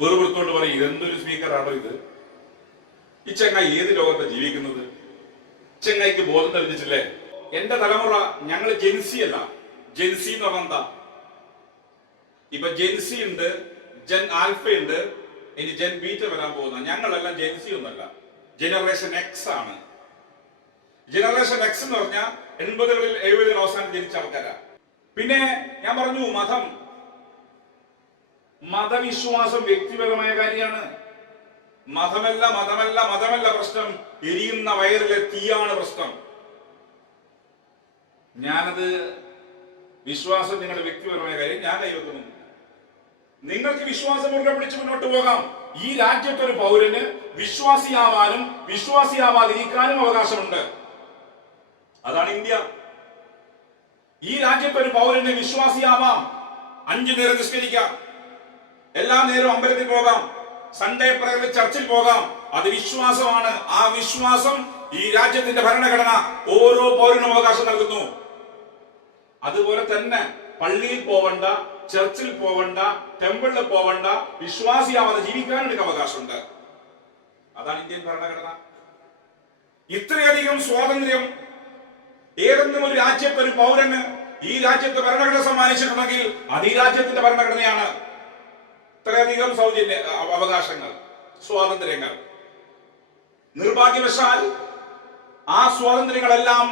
പെറുപുറത്തോട്ട് പറയും, ഇതെന്തൊരു സ്പീക്കറാണോ ഇത്? ഈ ചെങ്ങായി ഏത് ലോകത്താണ് ജീവിക്കുന്നത്? ചെങ്ങായിക്ക് ബോധം തെളിഞ്ഞിട്ടില്ലേ? എന്റെ തലമുറ ഞങ്ങൾ ജെൻസി അല്ല. ജെൻസി എന്ന് പറഞ്ഞാൽ എന്താ? ഇപ്പൊ ജെൻസി ഉണ്ട്, ജെൻ ആൽഫ ഉണ്ട്, ഇനി ജെൻ ബീറ്റ വരാൻ പോകുന്ന. ഞങ്ങളെല്ലാം ജെൻസി ഒന്നല്ല, ജനറേഷൻ എക്സ് ആണ്. ജനറേഷൻ എക്സ് എന്ന് പറഞ്ഞാൽ 80-കളിൽ 70-കളിൽ അവസാനം ജനിച്ച ആൾക്കാരാ. പിന്നെ ഞാൻ പറഞ്ഞു, മതവിശ്വാസം വ്യക്തിപരമായ കാര്യമാണ്. മതമല്ല പ്രശ്നം, എരിയുന്ന വയറിലെ തീയാണ് പ്രശ്നം. ഞാനത് വിശ്വാസം നിങ്ങളുടെ വ്യക്തിപരമായ കാര്യം ഞാൻ കൈവെക്കുന്നു. നിങ്ങൾക്ക് വിശ്വാസം മുറുകെ പിടിച്ച് മുന്നോട്ട് പോകാം. ഈ രാജ്യത്തൊരു പൗരന് വിശ്വാസിയാവാനും വിശ്വാസിയാവാതിരിക്കാനും അവകാശമുണ്ട്. അതാണ് ഇന്ത്യ. ഈ രാജ്യത്തൊരു പൗരന് വിശ്വാസിയാവാം, 5 നേരം നിസ്കരിക്കാം, എല്ലാ നേരവും അമ്പലത്തിൽ പോകാം, സൺഡേ പ്രയറിൽ ചർച്ചിൽ പോകാം. അത് വിശ്വാസമാണ്. ആ വിശ്വാസം ഈ രാജ്യത്തിന്റെ ഭരണഘടന ഓരോ പൗരനും അവകാശം നൽകുന്നു. അതുപോലെ തന്നെ പള്ളിയിൽ പോവണ്ട, ചർച്ചിൽ പോവണ്ട, ടെമ്പിളിൽ പോവണ്ട, വിശ്വാസിയാവാതെ ജീവിക്കാൻ എനിക്ക് അവകാശമുണ്ട്. അതാണ് ഇന്ത്യൻ ഭരണഘടന. ഇത്രയധികം സ്വാതന്ത്ര്യം ഏതെങ്കിലും ഒരു രാജ്യത്ത് ഒരു പൗരന് ഈ രാജ്യത്ത് ഭരണഘടന സമ്മാനിച്ചിട്ടുണ്ടെങ്കിൽ അത് ഈ രാജ്യത്തിന്റെ ഭരണഘടനയാണ്. ഇത്രയധികം സൗജന്യ അവകാശങ്ങൾ, സ്വാതന്ത്ര്യങ്ങൾ. നിർഭാഗ്യവശാൽ ആ സ്വാതന്ത്ര്യങ്ങളെല്ലാം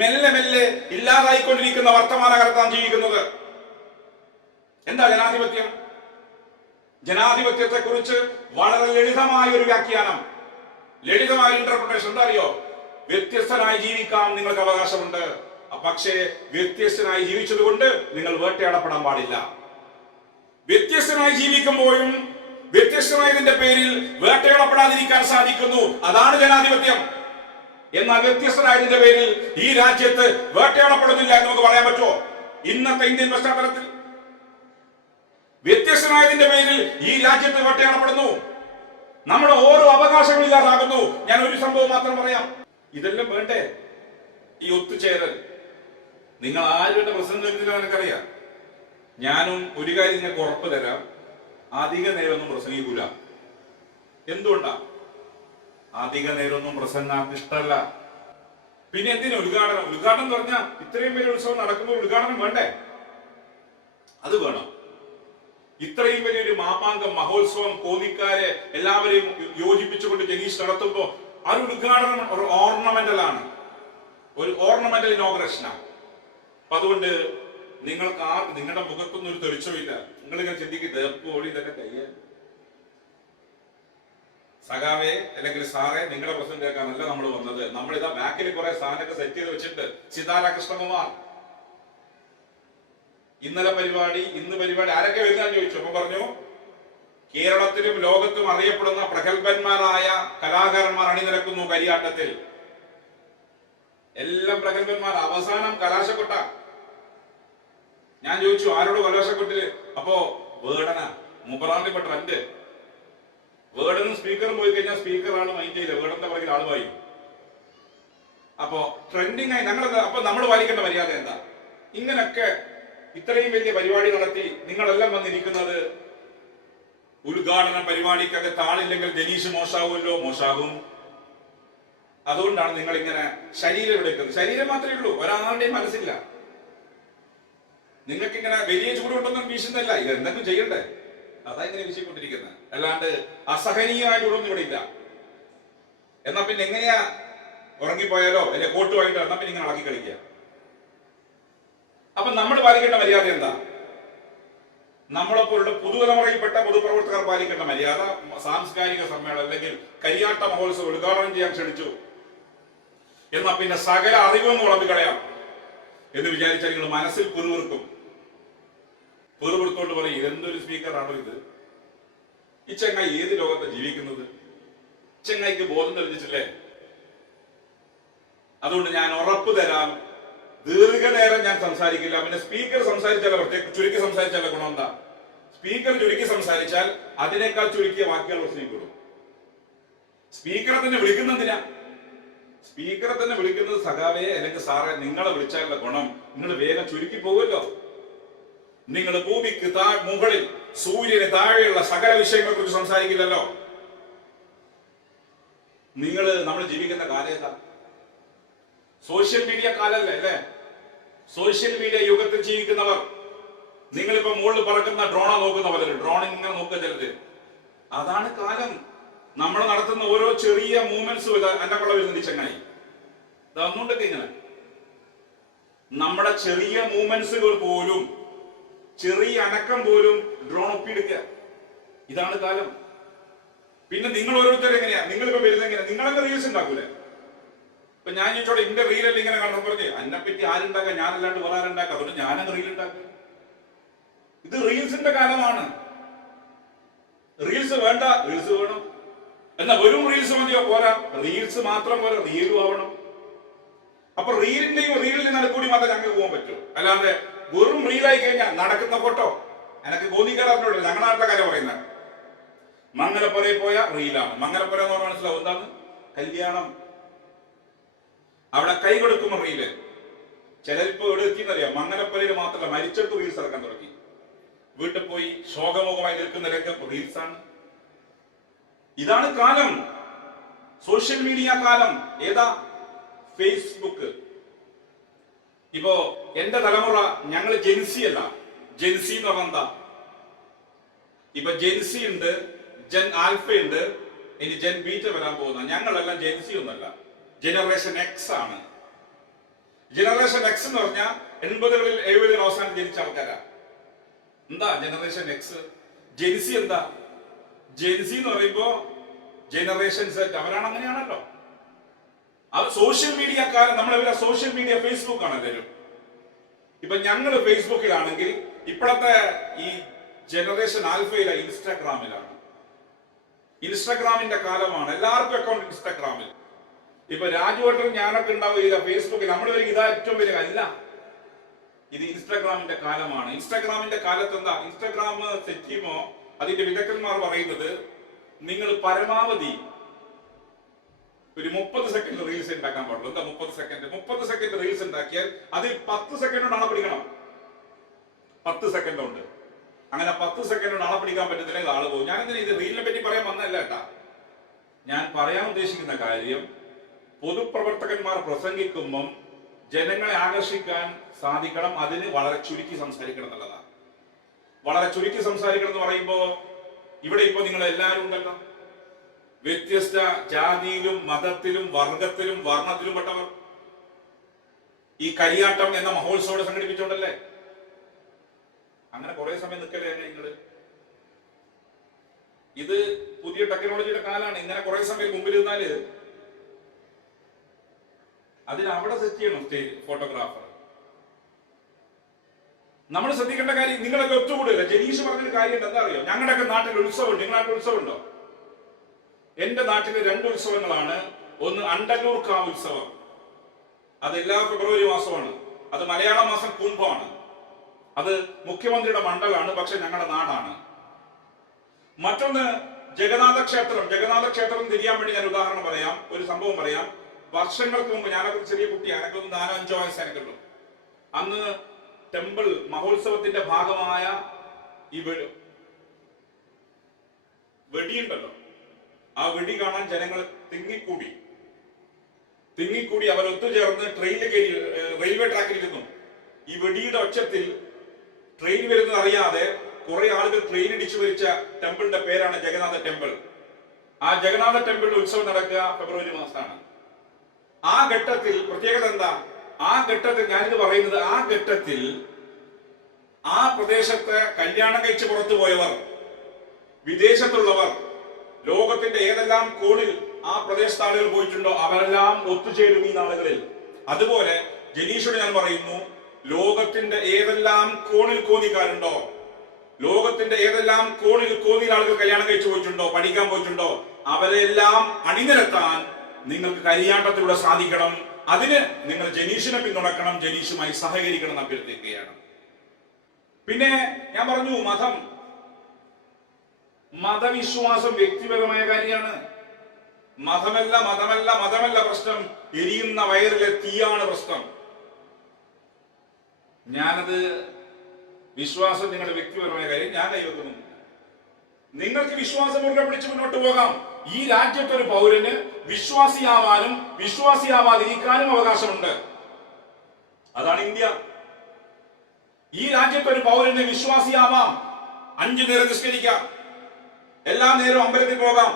മെല്ലെ ഇല്ലാതായിക്കൊണ്ടിരിക്കുന്ന വർത്തമാനകാലത്താണ് ജീവിക്കുന്നത്. എന്താ ജനാധിപത്യം? ജനാധിപത്യത്തെ കുറിച്ച് വളരെ ലളിതമായ ഒരു വ്യാഖ്യാനം, ലളിതമായ ഇന്റർപ്രിട്ടേഷൻ എന്താ അറിയോ? വ്യത്യസ്തനായി ജീവിക്കാം നിങ്ങൾക്ക് അവകാശമുണ്ട്. പക്ഷേ വ്യത്യസ്തനായി ജീവിച്ചതുകൊണ്ട് നിങ്ങൾ വേട്ടയാടപ്പെടാൻ പാടില്ല. വ്യത്യസ്തനായി ജീവിക്കുമ്പോഴും വ്യത്യസ്തമായതിന്റെ പേരിൽ വേട്ടയാടപ്പെടാതിരിക്കാൻ സാധിക്കുന്നു. അതാണ് ജനാധിപത്യം. എന്നാൽ വ്യത്യസ്തനായതിന്റെ പേരിൽ ഈ രാജ്യത്ത് വേട്ടയാടപ്പെടുന്നില്ല എന്ന് നമുക്ക് പറയാൻ പറ്റുമോ? ഇന്നത്തെ ഇന്ത്യൻ പശ്ചാത്തലത്തിൽ വ്യത്യസ്തനായതിന്റെ പേരിൽ ഈ രാജ്യത്ത് വേട്ടയാടപ്പെടുന്നു. നമ്മുടെ ഓരോ അവകാശങ്ങളും ഇല്ലാതാകുന്നു. ഞാൻ ഒരു സംഭവം മാത്രം പറയാം. ഇതെല്ലാം വേണ്ടേ ഈ ഒത്തുചേരൽ? നിങ്ങൾ ആരും എന്റെ പ്രസിഡന്റ് വരുന്നില്ല എനിക്കറിയാം. ഞാനും ഒരു കാര്യം നിങ്ങൾക്ക് ഉറപ്പ് തരാം, അധിക നേരമൊന്നും പ്രസംഗിക്കൂല. എന്തുകൊണ്ടാ? അധിക നേരമൊന്നും പ്രസംഗം ഇഷ്ടമല്ല. പിന്നെ എന്തിനാ ഉദ്ഘാടനം? ഉദ്ഘാടനം എന്ന് പറഞ്ഞാൽ ഇത്രയും വലിയ ഉത്സവം നടക്കുമ്പോൾ ഉദ്ഘാടനം വേണ്ടേ? അത് വേണം. ഇത്രയും വലിയൊരു മാമാങ്കം, മഹോത്സവം, കോന്നിക്കാരെ എല്ലാവരെയും യോജിപ്പിച്ചുകൊണ്ട് ജനീഷ് നടത്തുമ്പോ ആ ഒരു ഉദ്ഘാടനം ഒരു ഓർണമെന്റൽ ആണ്, ഒരു ഓർണമെന്റൽ ഇനോഗ്രേഷനാണ്. അപ്പൊ അതുകൊണ്ട് നിങ്ങൾക്ക് നിങ്ങളുടെ മുഖത്തൊന്നും ഒരു തെളിച്ചമില്ല. നിങ്ങളിങ്ങനെ ചിന്തിക്കും, ഇതൊക്കെ കയ്യ സഖാവേ അല്ലെങ്കിൽ സാറേ, നിങ്ങളുടെ പ്രശ്നം കേൾക്കാനല്ല നമ്മൾ വന്നത്. നമ്മളിതാ ബാക്കിൽ കുറെ സാധനമൊക്കെ സെറ്റ് ചെയ്ത് വെച്ചിട്ട്. സിതാര കൃഷ്ണകുമാർ ഇന്നലെ പരിപാടി, ഇന്ന് പരിപാടി ആരൊക്കെ വരുന്നതെന്ന് ചോദിച്ചു. അപ്പൊ പറഞ്ഞു, കേരളത്തിലും ലോകത്തും അറിയപ്പെടുന്ന പ്രഗത്ഭന്മാരായ കലാകാരന്മാർ അണിനിരക്കുന്നു കരിയാട്ടത്തിൽ. എല്ലാം പ്രഗത്ഭന്മാർ. അവസാനം കലാശക്കൊട്ട. ഞാൻ ചോദിച്ചു, ആരോട് കലാശക്കൊട്ടില്? അപ്പോ വേടന മുപ്പറാണ്ടിപ്പെട്ട എന്റെ വേടനും സ്പീക്കറും പോയി കഴിഞ്ഞാൽ സ്പീക്കറാണ് മൈൻഡ് ചെയ്യില്ല, വേടന്റെ പുറകിൽ ആളുമായി. അപ്പോ ട്രെൻഡിങ് ആയി ഞങ്ങൾ. അപ്പൊ നമ്മൾ പാലിക്കേണ്ട മര്യാദ എന്താ? ഇങ്ങനൊക്കെ ഇത്രയും വലിയ പരിപാടി നടത്തി നിങ്ങളെല്ലാം വന്നിരിക്കുന്നത് ഉദ്ഘാടന പരിപാടിക്കകത്ത് ആളില്ലെങ്കിൽ ജനീഷ് മോശാവുമല്ലോ. മോശാകും. അതുകൊണ്ടാണ് നിങ്ങൾ ഇങ്ങനെ ശരീരം എടുക്കുന്നത്. ശരീരം മാത്രമേ ഉള്ളൂ, ഒരാളുടെയും മനസ്സില്ല. നിങ്ങൾക്ക് ഇങ്ങനെ വലിയ ചൂടുകൊണ്ടൊന്നും വീശുന്നില്ല. ഇത് എന്തെങ്കിലും ചെയ്യണ്ടേ? അതാ ഇങ്ങനെ വീശിക്കൊണ്ടിരിക്കുന്നത്. അല്ലാണ്ട് അസഹനീയമായ ചൂടൊന്നും ഇവിടെ ഇല്ല. എന്നാ പിന്നെ എങ്ങനെയാ ഉറങ്ങിപ്പോയാലോ അല്ലെ കോട്ട് വാങ്ങിട്ടോ? എന്നാ പിന്നെ ഇങ്ങനെ ഇളക്കി കളിക്കുക. അപ്പൊ നമ്മൾ പാലിക്കേണ്ട മര്യാദ എന്താ? നമ്മളെപ്പോലുള്ള പുതുതലമുറയിൽപ്പെട്ട പൊതുപ്രവർത്തകർ പാലിക്കേണ്ട മര്യാദ, സാംസ്കാരിക സമ്മേളനം അല്ലെങ്കിൽ കരിയാട്ട മഹോത്സവം ഉദ്ഘാടനം ചെയ്യാൻ ക്ഷണിച്ചു എന്നാ പിന്നെ സകല അറിവും വിളമ്പിക്കളയാം എന്ന് വിചാരിച്ചാൽ നിങ്ങൾ മനസ്സിൽ പിറുപിറുക്കും. പിറുപിറുത്തോണ്ട് പറയും, ഇതെന്തൊരു സ്പീക്കറാണോ ഇത്? ഈ ചെങ്ങായി ഏത് ലോകത്താണ് ജീവിക്കുന്നത്? ചെങ്ങായിക്ക് ബോധം തെളിഞ്ഞിട്ടില്ലേ? അതുകൊണ്ട് ഞാൻ ഉറപ്പ് തരാം, ദീർഘനേരം ഞാൻ സംസാരിക്കില്ല. പിന്നെ സ്പീക്കർ സംസാരിച്ചാൽ പ്രത്യേകം ചുരുക്കി സംസാരിച്ചാൽ ഗുണം എന്താ? സ്പീക്കർ ചുരുക്കി സംസാരിച്ചാൽ അതിനേക്കാൾ ചുരുക്കിയ വാക്കുകൾ പ്രസംഗിക്കുള്ളൂ. സ്പീക്കറെ തന്നെ വിളിക്കുന്നതിനാ? സ്പീക്കറെ തന്നെ വിളിക്കുന്നത് സഖാവേ അല്ലെങ്കിൽ സാറേ നിങ്ങളെ വിളിച്ചാലുള്ള ഗുണം നിങ്ങൾ വേഗം ചുരുക്കി പോകുമല്ലോ. നിങ്ങൾ ഭൂമിക്ക് മുകളിൽ സൂര്യന് താഴെയുള്ള സകല വിഷയങ്ങളെ കുറിച്ച് സംസാരിക്കില്ലല്ലോ. നമ്മൾ ജീവിക്കുന്ന കാലം ഏതാ? സോഷ്യൽ മീഡിയ കാലല്ലേ അല്ലേ? സോഷ്യൽ മീഡിയ യുഗത്തിൽ ജീവിക്കുന്നവർ, നിങ്ങളിപ്പോ മുകളിൽ പറക്കുന്ന ഡ്രോണ നോക്കുന്ന പലരും, ഡ്രോൺ ഇങ്ങനെ നോക്കുക ചിലര്. അതാണ് കാലം. നമ്മൾ നടത്തുന്ന ഓരോ ചെറിയ മൂവ്മെന്റ്സും എന്നെ കൊള്ള വരുന്നുണ്ട് ചങ്ങായി. ഇതൊന്നുകൊണ്ടൊക്കെ ഇങ്ങനെ നമ്മുടെ ചെറിയ മൂവ്മെന്റ്സുകൾ പോലും, ചെറിയ അനക്കം പോലും ഡ്രോൺ ഒപ്പിയെടുക്കുക. ഇതാണ് കാലം. പിന്നെ നിങ്ങൾ ഓരോരുത്തരും എങ്ങനെയാ? നിങ്ങളിപ്പോ വരുന്നത് എങ്ങനെയാ? നിങ്ങളെന്നെ റീൽസ് ഉണ്ടാക്കൂലേ? ഇപ്പൊ ഞാൻ ചോദിച്ചോട്ടെ, എന്റെ റീലല്ല ഇങ്ങനെ കണ്ടു പറഞ്ഞേ എന്നെ പറ്റി ആരുണ്ടാക്കാം, ഞാനല്ലാണ്ട് വേറെ ആരുണ്ടാക്കാം, അതുകൊണ്ട് ഞാനങ്ങ് റീൽ ഉണ്ടാക്കുക. ഇത് റീൽസിന്റെ കാലമാണ്. റീൽസ് വേണ്ട, റീൽസ് വേണം. എന്നാ വെറും റീൽസ് മതിയോ? പോരാ, റീൽസ് മാത്രം പോരാ, റീലും ആവണം. അപ്പൊ റീലിന്റെയും റീലിൽ നടുക്കൂടി മാത്രമേ ഞങ്ങൾക്ക് പോകാൻ പറ്റൂ. അല്ലാതെ വെറും റീലായി കഴിഞ്ഞാൽ നടക്കുന്ന ഫോട്ടോ എനക്ക് ഗോതിക്കാറുണ്ട്. ഞങ്ങളുടെ നാട്ടിലെ കാര്യം പറയുന്നത് മംഗലപ്പുറയിൽ പോയ റീലാണ്. മംഗലപ്പുര എന്ന് പറഞ്ഞാൽ മനസ്സിലാവും എന്താണ്? കല്യാണം. അവിടെ കൈ കൊടുക്കുമ്പോ റീല്. ചിലരിപ്പോ എവിടെ എത്തിയെന്നറിയാം, മംഗലപ്പുരയിൽ മാത്രമല്ല മരിച്ചെടുത്ത് റീൽസ് ഇറക്കാൻ തുടങ്ങി. വീട്ടിൽ പോയി ശോകമുഖമായി നിൽക്കുന്ന രംഗം റീൽസാണ്. ഇതാണ് കാലം, സോഷ്യൽ മീഡിയ കാലം. ഏതാ? ഫേസ്ബുക്ക്. ഇപ്പോ എന്റെ തലമുറ, ഞങ്ങൾ ജെൻസി അല്ല. ജെൻസി എന്ന് പറഞ്ഞാൽ എന്താ? ഇപ്പൊ ജെൻസി ഉണ്ട്, ജെൻ ആൽഫ ഉണ്ട്, ഇനി ജെൻ ബീറ്റ വരാൻ പോകുന്ന. ഞങ്ങളെല്ലാം ജെൻസി ഒന്നല്ല, ജനറേഷൻ എക്സ് ആണ്. ജനറേഷൻ എക്സ് എന്ന് പറഞ്ഞാൽ 80-കളിൽ 70-കളിൽ അവസാനം ജനിച്ച ആൾക്കാരാ. എന്താ ജനറേഷൻ എക്സ്? ജെൻസി എന്താ? ജെൻസി എന്ന് പറയുമ്പോ ജനറേഷൻ സെറ്റ്, അവരാണ്. അങ്ങനെയാണല്ലോ. അത് സോഷ്യൽ മീഡിയ കാലം. നമ്മളെല്ലാം സോഷ്യൽ മീഡിയ ഫേസ്ബുക്ക് ആണ് എല്ലാവരും. ഇപ്പൊ ഞങ്ങൾ ഫേസ്ബുക്കിലാണെങ്കിൽ ഇപ്പോഴത്തെ ഈ ജനറേഷൻ ആൽഫയിലെ ഇൻസ്റ്റാഗ്രാമിലാണ്. ഇൻസ്റ്റാഗ്രാമിന്റെ കാലമാണ്. എല്ലാവർക്കും അക്കൗണ്ട് ഇൻസ്റ്റാഗ്രാമിൽ. ഇപ്പൊ രാജുവേട്ടൻ ഞാനൊക്കെ ഉണ്ടാവില്ല ഫേസ്ബുക്കിൽ. നമ്മുടെ ഇതാ ഏറ്റവും വലിയ അല്ല, ഇത് ഇൻസ്റ്റാഗ്രാമിന്റെ കാലമാണ്. ഇൻസ്റ്റാഗ്രാമിന്റെ കാലത്ത് എന്താ? ഇൻസ്റ്റാഗ്രാം സെറ്റ് ചെയ്യുമ്പോ അതിന്റെ വിദഗ്ധന്മാർ പറയുന്നത് നിങ്ങൾ പരമാവധി ഒരു 30 സെക്കൻഡ് റീൽസ് ഉണ്ടാക്കാൻ പാടുള്ളൂ. എന്താ 30 സെക്കൻഡ് റീൽസ് ഉണ്ടാക്കിയാൽ അതിൽ 10 സെക്കൻഡ് കൊണ്ട് അളപ്പിടിക്കണം. 10 സെക്കൻഡ് ഉണ്ട്. അങ്ങനെ 10 സെക്കൻഡ് കൊണ്ട് അളപ്പിടിക്കാൻ പറ്റുന്നില്ലെങ്കിൽ ആള് പോകും. ഞാനെന്തിനാ ഇത് റീലിനെ പറ്റി പറയാൻ വന്നല്ല കേട്ടാ. ഞാൻ പറയാൻ ഉദ്ദേശിക്കുന്ന കാര്യം, പൊതുപ്രവർത്തകന്മാർ പ്രസംഗിക്കുമ്പം ജനങ്ങളെ ആകർഷിക്കാൻ സാധിക്കണം. അതിന് വളരെ ചുരുക്കി സംസാരിക്കണം എന്നുള്ളതാണ്. വളരെ ചുരുക്കി സംസാരിക്കണം എന്ന് പറയുമ്പോ ഇവിടെ ഇപ്പൊ നിങ്ങൾ എല്ലാവരും ഉണ്ടല്ലോ, വ്യത്യസ്ത ജാതിയിലും മതത്തിലും വർഗത്തിലും വർണ്ണത്തിലും പെട്ടവർ. ഈ കരിയാട്ടം എന്ന മഹോത്സവം സംഘടിപ്പിച്ചോണ്ടല്ലേ. അങ്ങനെ കുറെ സമയം നിൽക്കല്ലേ നിങ്ങള്? ഇത് പുതിയ ടെക്നോളജിയുടെ കാലാണ്. ഇങ്ങനെ കുറെ സമയം മുമ്പിൽ നിന്നാല് അതിന് അവിടെ സെറ്റ് ചെയ്യണം സ്റ്റേജ് ഫോട്ടോഗ്രാഫർ. നമ്മൾ ശ്രദ്ധിക്കേണ്ട കാര്യം, നിങ്ങളൊക്കെ ഒത്തുകൂടില്ല. ജനീഷ് പറഞ്ഞൊരു കാര്യം എന്താ അറിയോ? ഞങ്ങളുടെയൊക്കെ നാട്ടിൽ ഉത്സവമുണ്ട്. നിങ്ങളുടെ ഉത്സവം ഉണ്ടോ? എന്റെ നാട്ടില് 2 ഉത്സവങ്ങളാണ്. ഒന്ന് അണ്ടല്ലൂർ കാവ് ഉത്സവം, അത് എല്ലാ ഫെബ്രുവരി മാസമാണ്. അത് മലയാള മാസം കുംഭമാണ്. അത് മുഖ്യമന്ത്രിയുടെ മണ്ഡലമാണ്, പക്ഷെ ഞങ്ങളുടെ നാടാണ്. മറ്റൊന്ന് ജഗന്നാഥ ക്ഷേത്രം. ജഗന്നാഥ ക്ഷേത്രം തിരിയാൻ വേണ്ടി ഞാൻ ഉദാഹരണം പറയാം, ഒരു സംഭവം പറയാം. വർഷങ്ങൾക്ക് മുമ്പ്, ഞാനൊക്കെ ചെറിയ കുട്ടിയാണ്, എനിക്കൊന്ന് 4-5 വയസ്സ് എനിക്കുള്ളൂ. അന്ന് ടെമ്പിൾ മഹോത്സവത്തിന്റെ ഭാഗമായ ഈ വെടിയുണ്ടല്ലോ, ആ വെടി കാണാൻ ജനങ്ങൾ തിങ്ങിക്കൂടി അവർ ഒത്തുചേർന്ന് ട്രെയിനിൽ കയറി റെയിൽവേ ട്രാക്കിൽ ഇരുന്നു. ഈ വെടിയുടെ ഒച്ചത്തിൽ ട്രെയിൻ വരുന്നത് അറിയാതെ കുറെ ആളുകൾ ട്രെയിൻ ഇടിച്ചു മരിച്ച ടെമ്പിളിന്റെ പേരാണ് ജഗന്നാഥ ടെമ്പിൾ. ആ ജഗന്നാഥ ടെമ്പിളിൽ ഉത്സവം നടക്കുക ഫെബ്രുവരി മാസമാണ്. ആ ഘട്ടത്തിൽ പ്രത്യേകത എന്താ? ആ ഘട്ടത്തിൽ ഞാനിത് പറയുന്നത്, ആ ഘട്ടത്തിൽ ആ പ്രദേശത്ത് കല്യാണം കഴിച്ച് പുറത്തു പോയവർ, വിദേശത്തുള്ളവർ, ലോകത്തിന്റെ ഏതെല്ലാം കോണിൽ ആ പ്രദേശത്ത് ആളുകൾ പോയിട്ടുണ്ടോ അവരെല്ലാം ഒത്തുചേരും ഈ നാളുകളിൽ. അതുപോലെ ജനീഷോട് ഞാൻ പറയുന്നു, ലോകത്തിന്റെ ഏതെല്ലാം കോണിൽ കോന്നിക്കാരുണ്ടോ, ലോകത്തിന്റെ ഏതെല്ലാം കോണിൽ ആളുകൾ കല്യാണം കഴിച്ചു പോയിട്ടുണ്ടോ, പഠിക്കാൻ പോയിട്ടുണ്ടോ, അവരെല്ലാം അണിനിരത്താൻ നിങ്ങൾക്ക് കരിയാട്ടത്തിലൂടെ സാധിക്കണം. അതിന് നിങ്ങൾ ജനീഷിനെ പിന്തുണക്കണം, ജനീഷുമായി സഹകരിക്കണം എന്ന് അഭ്യർത്ഥിക്കുകയാണ്. പിന്നെ ഞാൻ പറഞ്ഞു, മതവിശ്വാസം വ്യക്തിപരമായ കാര്യമാണ്. മതമല്ല പ്രശ്നം, എരിയുന്ന വയറിലെ തീയാണ് പ്രശ്നം. ഞാനത് വിശ്വാസം നിങ്ങളുടെ വ്യക്തിപരമായ കാര്യം, ഞാൻ കൈവെക്കുന്നു. നിങ്ങൾക്ക് വിശ്വാസം മുറുകെ പിടിച്ച് മുന്നോട്ട് പോകാം. ഈ രാജ്യത്തെ ഒരു പൗരന് വിശ്വാസിയാവാനും വിശ്വാസിയാവാതിരിക്കാനും അവകാശമുണ്ട്. അതാണ് ഇന്ത്യ. ഈ രാജ്യത്തെ ഒരു പൗരന് വിശ്വാസിയാവാം, 5 നേരം നിസ്കരിക്കാം, എല്ലാ നേരവും അമ്പലത്തിൽ പോകാം,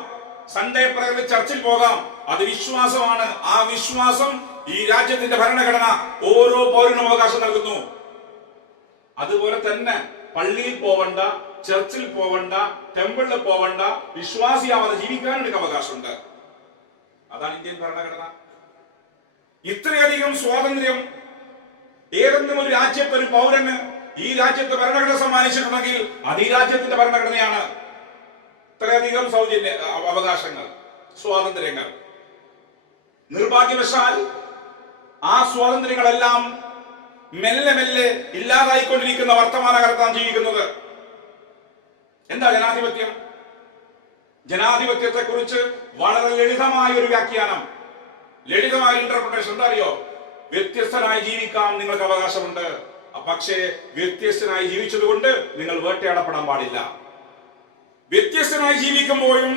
സൺഡേ പ്രയറിൽ ചർച്ചിൽ പോകാം. അത് വിശ്വാസമാണ്. ആ വിശ്വാസം ഈ രാജ്യത്തിന്റെ ഭരണഘടന ഓരോ പൗരനും അവകാശം നൽകുന്നു. അതുപോലെ തന്നെ പള്ളിയിൽ പോവണ്ട, ചർച്ചിൽ പോവണ്ട, ടെമ്പിളിൽ പോവണ്ട, വിശ്വാസിയാവാതെ ജീവിക്കാൻ എനിക്ക് അവകാശമുണ്ട്. അതാണ് ഇന്ത്യൻ ഭരണഘടന. ഇത്രയധികം സ്വാതന്ത്ര്യം ഏതെങ്കിലും ഒരു രാജ്യത്തെ ഒരു പൗരന് ഈ രാജ്യത്ത് ഭരണഘടന സമ്മാനിച്ചിട്ടുണ്ടെങ്കിൽ അത് ഈ രാജ്യത്തിന്റെ ഭരണഘടനയാണ്. ഇത്രയധികം സൗജന്യ അവകാശങ്ങൾ, സ്വാതന്ത്ര്യങ്ങൾ. നിർഭാഗ്യവശാൽ ആ സ്വാതന്ത്ര്യങ്ങളെല്ലാം മെല്ലെ മെല്ലെ ഇല്ലാതായിക്കൊണ്ടിരിക്കുന്ന വർത്തമാനകാലത്താണ് ജീവിക്കുന്നത്. എന്താ ജനാധിപത്യം? ജനാധിപത്യത്തെ കുറിച്ച് വളരെ ലളിതമായ ഒരു വ്യാഖ്യാനം, ലളിതമായ ഇന്റർപ്രിട്ടേഷൻ എന്താ അറിയോ? വ്യത്യസ്തനായി ജീവിക്കാം നിങ്ങൾക്ക് അവകാശമുണ്ട്. പക്ഷേ വ്യത്യസ്തനായി ജീവിച്ചതുകൊണ്ട് നിങ്ങൾ വേട്ടയാടപ്പെടാൻ പാടില്ല. വ്യത്യസ്തനായി ജീവിക്കുമ്പോഴും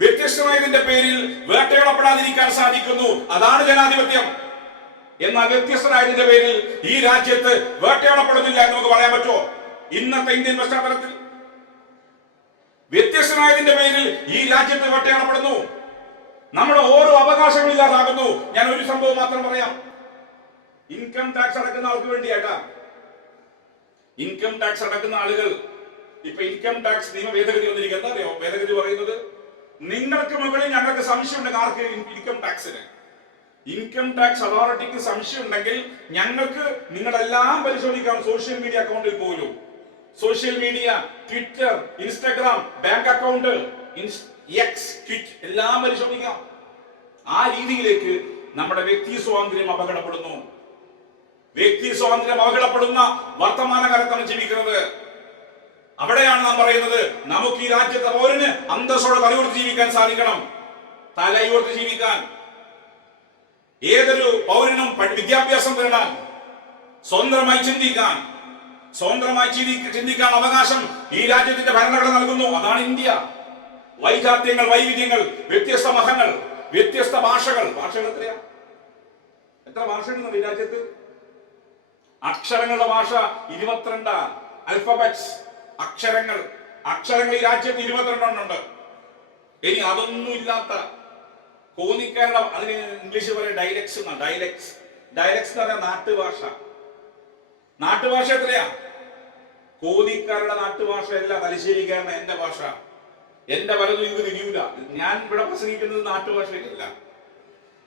വ്യത്യസ്തമായതിന്റെ പേരിൽ വേട്ടയാടപ്പെടാതിരിക്കാൻ സാധിക്കുന്നു. അതാണ് ജനാധിപത്യം. എന്നാൽ വ്യത്യസ്തനായതിന്റെ പേരിൽ ഈ രാജ്യത്ത് വേട്ടയാടപ്പെടുന്നില്ല എന്ന് നമുക്ക് പറയാൻ പറ്റുമോ? ഇന്നത്തെ ഇന്ത്യൻ പശ്ചാത്തലത്തിൽ വ്യത്യസ്തനായതിന്റെ പേരിൽ ഈ രാജ്യത്ത് വേട്ടയാടപ്പെടുന്നു. നമ്മുടെ ഓരോ അവകാശങ്ങളും ഇല്ലാതാകുന്നു. ഞാൻ ഒരു സംഭവം മാത്രം പറയാം. ഇൻകം ടാക്സ് അടക്കുന്ന ആൾക്ക് വേണ്ടിയാട്ടാ. ഇൻകം ടാക്സ് അടക്കുന്ന ആളുകൾ ഇപ്പൊ ഇൻകം ടാക്സ് നിയമ ഭേദഗതി വന്നിരിക്കുക. എന്താ അറിയോ ഭേദഗതി പറയുന്നത്? നിങ്ങൾക്ക് മുകളിൽ ഞങ്ങൾക്ക് സംശയമുണ്ടെങ്കിൽ ആർക്ക്? ഇൻകം ടാക്സിന്, ഇൻകം ടാക്സ് അതോറിറ്റിക്ക് സംശയം ഉണ്ടെങ്കിൽ ഞങ്ങൾക്ക് നിങ്ങളെല്ലാം പരിശോധിക്കാം. സോഷ്യൽ മീഡിയ അക്കൗണ്ടിൽ പോലും, social media, Twitter, Instagram, bank account, X, tweet എല്ലാം പരിശോധിക്കാം. ആ രീതിയിലേക്ക് നമ്മുടെ വ്യക്തി സ്വാതന്ത്ര്യം അപകടപ്പെടുന്നു. വ്യക്തി സ്വാതന്ത്ര്യം അപകടപ്പെടുന്ന വർത്തമാനകാലത്താണ് ജീവിക്കുന്നത്. അവിടെയാണ് നാം പറയുന്നത് നമുക്ക് ഈ രാജ്യത്തെ പൗരന് അന്തസ്സോടെ തലയുയർത്തി ജീവിക്കാൻ സാധിക്കണം. തലയുയർത്തി ജീവിക്കാൻ ഏതൊരു പൗരനും വിദ്യാഭ്യാസം നേടാൻ, സ്വതന്ത്രമായി ചിന്തിക്കാൻ, ചിന്തിക്കാൻ അവകാശം ഈ രാജ്യത്തിന്റെ ഭരണഘടന നൽകുന്നു. അതാണ് ഇന്ത്യ. വൈജാത്യങ്ങൾ, വൈവിധ്യങ്ങൾ, വ്യത്യസ്ത മതങ്ങൾ, വ്യത്യസ്ത ഭാഷകൾ. ഭാഷകൾ എത്രയാ? എത്ര ഭാഷകളുണ്ട് ഈ രാജ്യത്ത്? അക്ഷരങ്ങളുടെ ഭാഷ 22. അൽഫബറ്റ്സ്, അക്ഷരങ്ങൾ ഈ രാജ്യത്ത് 22 ഉണ്ട്. ഇനി അതൊന്നും ഇല്ലാത്ത കോന്നിക്കാരുടെ, അതിന് ഇംഗ്ലീഷ് പറയാം ഡയലക്ട്സ്. ഡയലക്ട്സ് എന്ന് പറഞ്ഞാൽ നാട്ടുഭാഷ എത്രയാ? കോന്നിക്കാരുടെ നാട്ടുഭാഷ അല്ല തലശ്ശേരിക്കാരുടെ എന്റെ ഭാഷ. എന്റെ പലതും ഇത് തിരിയൂല. ഞാൻ ഇവിടെ പ്രസംഗിക്കുന്നത് നാട്ടുഭാഷയിലല്ല.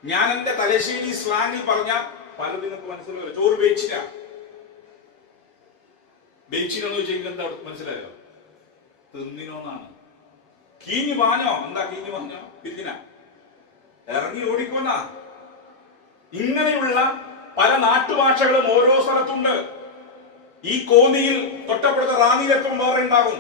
ഞാൻ എന്റെ തലശ്ശേരി സ്ലാങ്ങിൽ പറഞ്ഞ പലതും നിങ്ങൾക്ക് മനസ്സിലാവില്ല. ചോറ് ബെയ്ച്ചിനോന്ന് ചോദിച്ചെങ്കിൽ എന്താ മനസ്സിലായോ? തിന്നിനോന്നാണ്. കീഞ്ഞു പാഞ്ഞോ? എന്താ കീഞ്ഞു പാഞ്ഞോ? തിരിഞ്ഞ ഇറങ്ങി ഓടിക്കൊന്നാ. ഇങ്ങനെയുള്ള പല നാട്ടുഭാഷകളും ഓരോ സ്ഥലത്തുണ്ട്. ഈ കോന്നിയിൽ തൊട്ടപ്പുറത്തെ റാന്നിയിലെത്തും വേറെ ഉണ്ടാകും.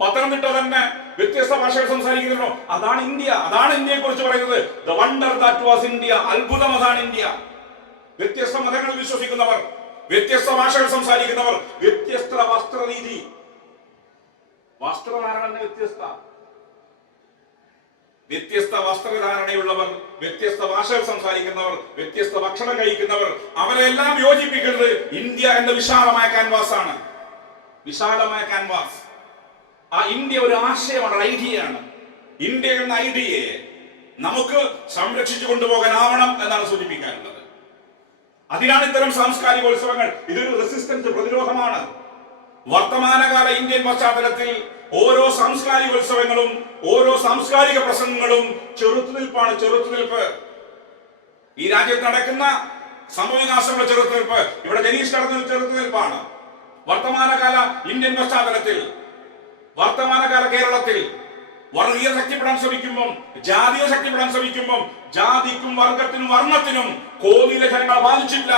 പത്തനംതിട്ട തന്നെ വ്യത്യസ്ത ഭാഷകൾ സംസാരിക്കുന്നുണ്ടോ? അതാണ് ഇന്ത്യ. അതാണ് ഇന്ത്യയെ കുറിച്ച് പറയുന്നത്. The wonder that was India. അത്ഭുതം അതാണ് ഇന്ത്യ. വ്യത്യസ്ത മതങ്ങളിൽ വിശ്വസിക്കുന്നവർ, വ്യത്യസ്ത ഭാഷകൾ സംസാരിക്കുന്നവർ, വ്യത്യസ്ത വസ്ത്രരീതി, വസ്ത്രധാരണ വ്യത്യസ്ത വസ്ത്രധാരണയുള്ളവർ, വ്യത്യസ്ത ഭാഷകൾ സംസാരിക്കുന്നവർ, വ്യത്യസ്ത ഭക്ഷണം കഴിക്കുന്നവർ, അവരെല്ലാം യോജിപ്പിക്കുന്നത് ഇന്ത്യ എന്ന വിശാലമായ ക്യാൻവാസ് ആണ്. വിശാലമായ ക്യാൻവാസ്. ആ ഇന്ത്യ ഒരു ആശയമാണ്, ഒരു ഐഡിയയാണ്. ഇന്ത്യ എന്ന ഐഡിയയെ നമുക്ക് സംരക്ഷിച്ചു കൊണ്ടുപോകാനാവണം എന്നാണ് സൂചിപ്പിക്കാനുള്ളത്. അതിനാണ് ഇത്തരം സാംസ്കാരികോത്സവങ്ങൾ. ഇതൊരു റെസിസ്റ്റൻസ്, പ്രതിരോധമാണ്. വർത്തമാനകാല ഇന്ത്യൻ പശ്ചാത്തലത്തിൽ ഓരോ സാംസ്കാരികോത്സവങ്ങളും ഓരോ സാംസ്കാരിക പ്രസംഗങ്ങളും ചെറുത്തുനിൽപ്പാണ്. ചെറുത്തുനിൽപ്പ്. ഈ രാജ്യത്ത് നടക്കുന്ന സംഭവവികാസങ്ങളുടെ ചെറുത്തുനിൽപ്പ്, ഇവിടെ ജനീഷ് നടന്ന ചെറുത്തുനിൽപ്പാണ്. വർത്തമാനകാല ഇന്ത്യൻ പശ്ചാത്തലത്തിൽ, വർത്തമാനകാല കേരളത്തിൽ വർഗീയ ശക്തിപ്പെടാൻ ശ്രമിക്കുമ്പോൾ, ജാതീയ ശക്തിപ്പെടാൻ ശ്രമിക്കുമ്പോൾ, ജാതിക്കും വർഗത്തിനും വർണ്ണത്തിനും കോന്നിയിലെ ജനങ്ങളെ ബാധിച്ചില്ല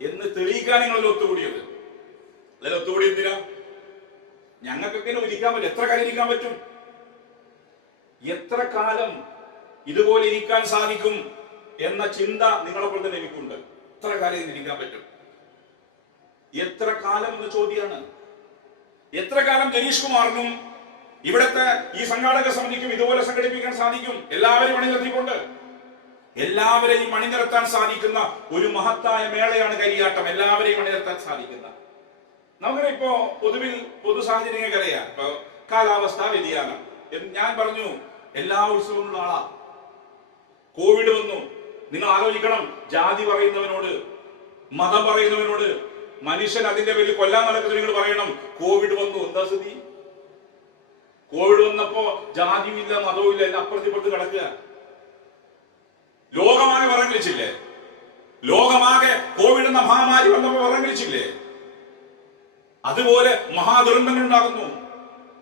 എന്ന് തെളിയിക്കാൻ നിങ്ങൾ ഒത്തുകൂടിയത്. അതിൽ ഒത്തുകൂടി എന്തിനാ? ഞങ്ങൾക്കൊക്കെ ഇരിക്കാൻ പറ്റും. എത്ര കാലം ഇരിക്കാൻ പറ്റും? എത്ര കാലം ഇതുപോലെ ഇരിക്കാൻ സാധിക്കും എന്ന ചിന്ത നിങ്ങളെ പോലെ തന്നെ എനിക്കുണ്ട്. എത്ര കാലം ഇരിക്കാൻ പറ്റും? എത്ര കാലം എന്ന ചോദ്യമാണ്. എത്ര കാലം ജനീഷ് കുമാറിനും ഇവിടുത്തെ ഈ സംഘാടക സമിതിക്കും ഇതുപോലെ സംഘടിപ്പിക്കാൻ സാധിക്കും? എല്ലാവരെയും അണിനിരത്തിക്കൊണ്ട് എല്ലാവരെയും അണിനിരത്താൻ സാധിക്കുന്ന ഒരു മഹത്തായ മേളയാണ് കരിയാട്ടം. എല്ലാവരെയും അണിനിരത്താൻ സാധിക്കുന്ന, നമുക്കിപ്പോ പൊതുവിൽ പൊതു സാഹചര്യങ്ങൾക്കറിയാം. ഇപ്പൊ കാലാവസ്ഥാ വ്യതിയാനം, ഞാൻ പറഞ്ഞു എല്ലാ ഉത്സവമുള്ള ആളാ. കോവിഡ് വന്നു. നിങ്ങൾ ആലോചിക്കണം, ജാതി പറയുന്നവനോട്, മതം പറയുന്നവനോട്, മനുഷ്യൻ അതിന്റെ പേരിൽ കൊല്ലാൻ നടക്കുന്ന നിങ്ങൾ പറയണം കോവിഡ് വന്നു. എന്താ സ്ഥിതി? കോവിഡ് വന്നപ്പോ ജാതിയും ഇല്ല, മതവും ഇല്ല, എല്ലാം അപ്പുറത്തിപ്പുറത്ത് കിടക്കുക. ലോകമാകെ വിറങ്ങ് വിളിച്ചില്ലേ? ലോകമാകെ കോവിഡ് എന്ന മഹാമാരി വന്നപ്പോ വിറങ്ങ് വിളിച്ചില്ലേ? അതുപോലെ മഹാദുരന്തങ്ങൾ ഉണ്ടാകുന്നു.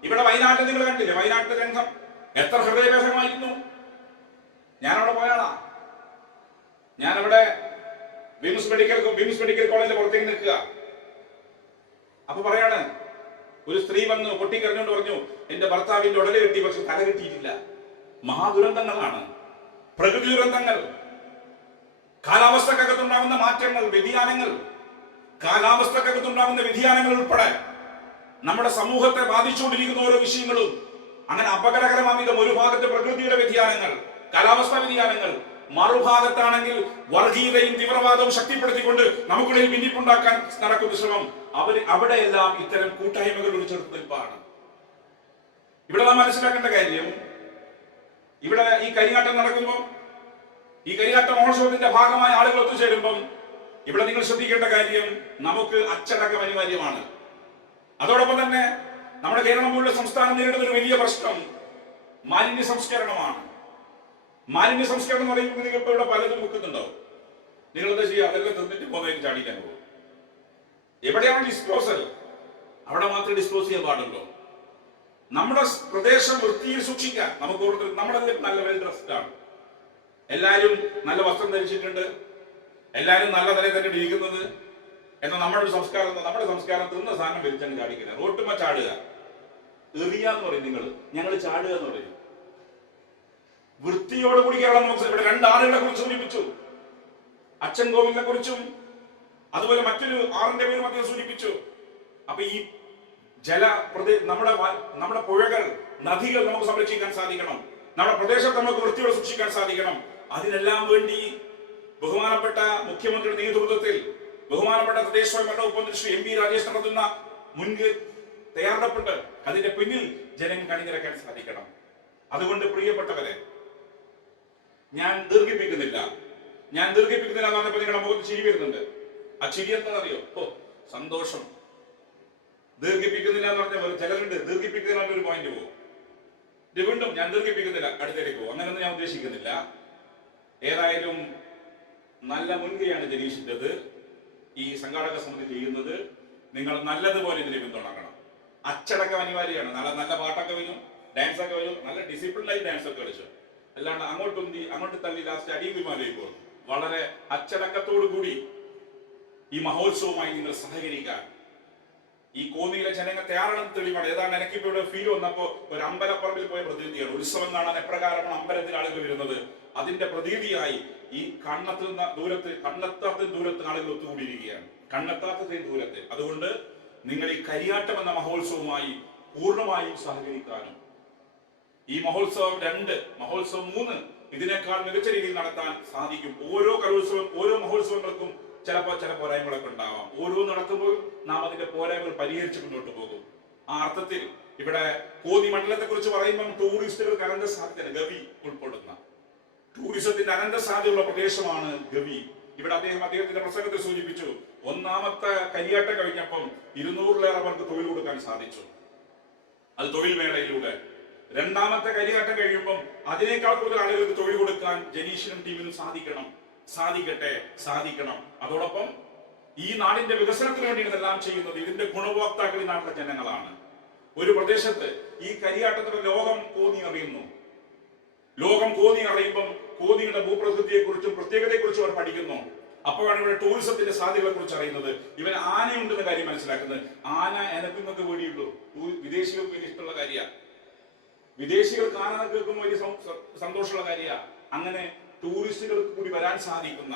ഇവിടെ വയനാട്ടിൽ നിങ്ങൾ കണ്ടില്ലേ? വയനാട്ടിലെ രംഗം എത്ര ഹൃദയവേദനമായിരുന്നു. ഞാനവിടെ പോയാളാ. ഞാനവിടെ വിംസ് മെഡിക്കൽ കോളേജിലെ പുറത്തേക്ക് നിൽക്കുക. അപ്പൊ പറയാണ്, ഒരു സ്ത്രീ വന്നു പൊട്ടിക്കരഞ്ഞുകൊണ്ട് പറഞ്ഞു, എന്റെ ഭർത്താവിന്റെ ഉടലെ കെട്ടി, പക്ഷെ തല കെട്ടിയിട്ടില്ല. മഹാദുരന്തങ്ങളാണ്, പ്രകൃതി ദുരന്തങ്ങൾ, കാലാവസ്ഥക്കകത്തുണ്ടാകുന്ന മാറ്റങ്ങൾ, വ്യതിയാനങ്ങൾ, കാലാവസ്ഥക്കകത്തുണ്ടാകുന്ന വ്യതിയാനങ്ങൾ ഉൾപ്പെടെ നമ്മുടെ സമൂഹത്തെ ബാധിച്ചുകൊണ്ടിരിക്കുന്ന ഓരോ വിഷയങ്ങളും അങ്ങനെ അപകടകരമായ വിധം ഒരു ഭാഗത്ത് പ്രകൃതിയുടെ വ്യതിയാനങ്ങൾ, കാലാവസ്ഥാ വ്യതിയാനങ്ങൾ, മറുഭാഗത്താണെങ്കിൽ വർഗീയതയും തീവ്രവാദവും ശക്തിപ്പെടുത്തിക്കൊണ്ട് നമുക്കിടയിൽ ഭിന്നിപ്പുണ്ടാക്കാൻ നടക്കുന്ന ശ്രമം. അവിടെയെല്ലാം ഇത്തരം കൂട്ടായ്മകൾ ഒളിച്ചെടുത്ത് നിൽപ്പാണ്. ഇവിടെ നാം മനസ്സിലാക്കേണ്ട കാര്യം, ഇവിടെ ഈ കരിയാട്ടം നടക്കുമ്പോൾ, ഈ കരിയാട്ട മഹോത്സവത്തിന്റെ ഭാഗമായ ആളുകൾ ഒത്തുചേരുമ്പം ഇവിടെ നിങ്ങൾ ശ്രദ്ധിക്കേണ്ട കാര്യം, നമുക്ക് അച്ചടക്കം അനിവാര്യമാണ്. അതോടൊപ്പം തന്നെ നമ്മുടെ കേരളം പോലുള്ള സംസ്ഥാനം നേരിടുന്ന ഒരു വലിയ പ്രശ്നം മാലിന്യ സംസ്കരണമാണ്. മാലിന്യ സംസ്കരണം എന്ന് പറയുമ്പോൾ നിങ്ങൾ ഇപ്പൊ ഇവിടെ പലതും മുക്കുന്നുണ്ടാവും. നിങ്ങൾ എന്താ ചെയ്യുക? അതെല്ലാം തിന്നിട്ട് പോകുന്നതിന് ചാടിക്കാൻ പോകും. എവിടെയാണ് ഡിസ്പോസൽ? അവിടെ മാത്രമേ ഡിസ്പോസ് ചെയ്യാൻ പാടുള്ളൂ. നമ്മുടെ പ്രദേശം വൃത്തിയിൽ സൂക്ഷിക്കാൻ നമുക്ക് കൂടുതൽ, നമ്മുടെ നല്ല വെൽ ഡ്രസ്ഡ് ആണ്, എല്ലാവരും നല്ല വസ്ത്രം ധരിച്ചിട്ടുണ്ട്, എല്ലാവരും നല്ല നിലയിൽ തന്നെ ഇരിക്കുന്നത്. എന്നാൽ നമ്മുടെ സംസ്കാരം തിന്ന സാധനം വലിച്ചങ്ങ് ചാടിക്കില്ല. റോട്ടുമ്മ ചാടുക, എറിയാന്ന് പറയും നിങ്ങൾ, ഞങ്ങൾ ചാടുക എന്ന് പറയും. വൃത്തിയോടുകൂടി കേരളം ഇവിടെ രണ്ടാളുകളെ കുറിച്ച് സൂചിപ്പിച്ചു. അച്ഛൻ കോവിലിനെ കുറിച്ചും അതുപോലെ മറ്റൊരു ആറിന്റെ പേരും അദ്ദേഹം സൂചിപ്പിച്ചു. അപ്പൊ ഈ നമ്മുടെ പുഴകൾ, നദികൾ നമുക്ക് സംരക്ഷിക്കാൻ സാധിക്കണം. നമ്മുടെ പ്രദേശത്ത് നമുക്ക് വൃത്തിയോടെ സൂക്ഷിക്കാൻ സാധിക്കണം. അതിനെല്ലാം വേണ്ടി ബഹുമാനപ്പെട്ട മുഖ്യമന്ത്രിയുടെ നേതൃത്വത്തിൽ ബഹുമാനപ്പെട്ട തദ്ദേശ സ്വയംഭരണ ഉപമന്ത്രി ശ്രീ എം പി രാജേഷ് നടത്തുന്ന മുൻക് തയ്യാറെടുപ്പുണ്ട്. അതിന്റെ പിന്നിൽ ജനങ്ങൾ അണിനിരക്കാൻ സാധിക്കണം. അതുകൊണ്ട് പ്രിയപ്പെട്ടവരെ, ഞാൻ ദീർഘിപ്പിക്കുന്നില്ല എന്ന് പറഞ്ഞപ്പോൾ നിങ്ങളുടെ മുഖത്ത് ചിരി വരുന്നുണ്ട്. ആ ചിരി എന്താണെന്നറിയോ? സന്തോഷം. ദീർഘിപ്പിക്കുന്നില്ല എന്ന് പറഞ്ഞാൽ ചിലരുണ്ട് ദീർഘിപ്പിക്കുന്ന ഒരു പോയിന്റ് പോകും. വീണ്ടും ഞാൻ ദീർഘിപ്പിക്കുന്നില്ല, അടുത്തേക്ക് പോകും. അങ്ങനെയൊന്നും ഞാൻ ഉദ്ദേശിക്കുന്നില്ല. ഏതായാലും നല്ല മുൻകൈയാണ് ജനീഷിൻ്റെത്. ഈ സംഘാടക സമിതി ചെയ്യുന്നത്. നിങ്ങൾ നല്ലതുപോലെ ഇതിനെ പിന്തുണക്കണം. അച്ചടക്കം അനിവാര്യമാണ്. നല്ല പാട്ടൊക്കെ വരും, ഡാൻസ് ഒക്കെ വരും, നല്ല ഡിസിപ്ലിനായി ഡാൻസ് ഒക്കെ കളിച്ചു. അല്ലാണ്ട് അങ്ങോട്ട് തള്ളി ലാസ്റ്റ് അടിയും വിമാനമായി പോകും. വളരെ അച്ചടക്കത്തോടു കൂടി ഈ മഹോത്സവമായി നിങ്ങൾ സഹകരിക്കാൻ ഈ കോന്നിയിലെ ജനങ്ങൾ തയ്യാറാണെന്ന് തെളിവാണ്. ഏതാണ് എനിക്കിപ്പോ ഇവിടെ ഫീൽ വന്നപ്പോ ഒരു അമ്പലപ്പറമ്പിൽ പോയ പ്രതീതിയാണ്. ഉത്സവം കാണാൻ എപ്രകാരമാണ് അമ്പലത്തിൽ ആളുകൾ വരുന്നത്, അതിന്റെ പ്രതീതിയായി ഈ കണ്ണെത്താത്ത ദൂരത്ത് ആളുകൾ ഒത്തുകൂടിയിരിക്കുകയാണ്. കണ്ണെത്താത്ത ദൂരത്ത്. അതുകൊണ്ട് നിങ്ങൾ ഈ കരിയാട്ടം എന്ന മഹോത്സവവുമായി പൂർണ്ണമായും സഹകരിക്കാനും ഈ മഹോത്സവം 2, മഹോത്സവം 3 ഇതിനേക്കാൾ മികച്ച രീതിയിൽ നടത്താൻ സാധിക്കും. ഓരോ മഹോത്സവങ്ങൾക്കും ചിലപ്പോൾ ചില പോരായ്മകളൊക്കെ ഉണ്ടാവാം. ഓരോ നടത്തുമ്പോൾ നാം അതിന്റെ പോരായ്മകൾ പരിഹരിച്ച് മുന്നോട്ട് പോകും. ആ അർത്ഥത്തിൽ ഇവിടെ കോന്നി മണ്ഡലത്തെ കുറിച്ച് പറയുമ്പോൾ ടൂറിസ്റ്റുകൾക്ക് അനന്ത സാധ്യത, ഗവി ഉൾപ്പെടുന്ന ടൂറിസത്തിന്റെ അനന്ത സാധ്യതയുള്ള പ്രദേശമാണ് ഗവി. ഇവിടെ അദ്ദേഹത്തിന്റെ പ്രസംഗത്തിൽ സൂചിപ്പിച്ചു, ഒന്നാമത്തെ കരിയാട്ടം കഴിഞ്ഞപ്പം 200-ലേറെ പേർക്ക് തൊഴിൽ കൊടുക്കാൻ സാധിച്ചു. അത് തൊഴിൽ മേളയിലൂടെ. രണ്ടാമത്തെ കരിയാട്ടം കഴിയുമ്പം അതിനേക്കാൾ കൂടുതൽ ആളുകൾക്ക് തൊഴിൽ കൊടുക്കാൻ ജനീഷിനും ടീമിനും സാധിക്കണം. അതോടൊപ്പം ഈ നാടിന്റെ വികസനത്തിന് വേണ്ടി ഇതെല്ലാം ചെയ്യുന്നത് ഇതിന്റെ ഗുണഭോക്താക്കൾ ഈ നാട്ടിലെ ജനങ്ങളാണ്. ഒരു പ്രദേശത്ത് ഈ കരിയാട്ടത്തിന്റെ ലോകം കോന്നി അറിയുന്നു. ലോകം കോന്നി അറിയുമ്പം കോന്നിയുടെ ഭൂപ്രകൃതിയെക്കുറിച്ചും പ്രത്യേകതയെക്കുറിച്ചും അവർ പഠിക്കുന്നു. അപ്പോഴാണ് ഇവിടെ ടൂറിസത്തിന്റെ സാധ്യതകളെ കുറിച്ച് അറിയുന്നത്. ഇവന് ആനയുണ്ടെന്ന കാര്യം മനസ്സിലാക്കുന്നത്. ആന എനക്കുന്നൊക്കെ വേണ്ടിയുള്ളൂ, വിദേശികൾക്ക് വലിയ ഇഷ്ടമുള്ള കാര്യമാണ്. വിദേശികൾക്ക് ആന കേൾക്കുമ്പോൾ വലിയ സന്തോഷമുള്ള കാര്യമാണ്. അങ്ങനെ ടൂറിസ്റ്റുകൾക്ക് കൂടി വരാൻ സാധിക്കുന്ന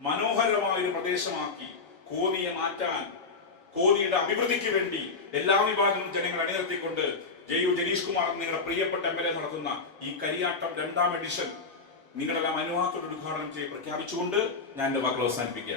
മനോഹരമായ ഒരു പ്രദേശമാക്കി കോന്നിയെ മാറ്റാൻ കോന്നിയുടെ അഭിവൃദ്ധിക്ക് വേണ്ടി എല്ലാ വിഭാഗം ജനങ്ങൾ അണിനിർത്തിക്കൊണ്ട് ജയു ജനീഷ് കുമാർ നിങ്ങളുടെ പ്രിയപ്പെട്ട MLA നടത്തുന്ന ഈ കരിയാട്ടം 2ാം എഡിഷൻ നിങ്ങളെല്ലാം അനുവാദത്തോടെ ഉദ്ഘാടനം ചെയ്ത് പ്രഖ്യാപിച്ചുകൊണ്ട് ഞാൻ എന്റെ വാക്കുകൾ അവസാനിപ്പിക്കുകയാണ്.